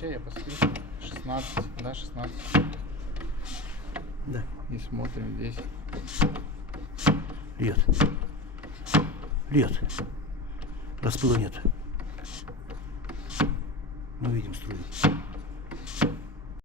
Хотя я посмотрю. 16, да, 16. Да. И смотрим здесь. Льет. Льет. Распыла нет. Мы видим струю.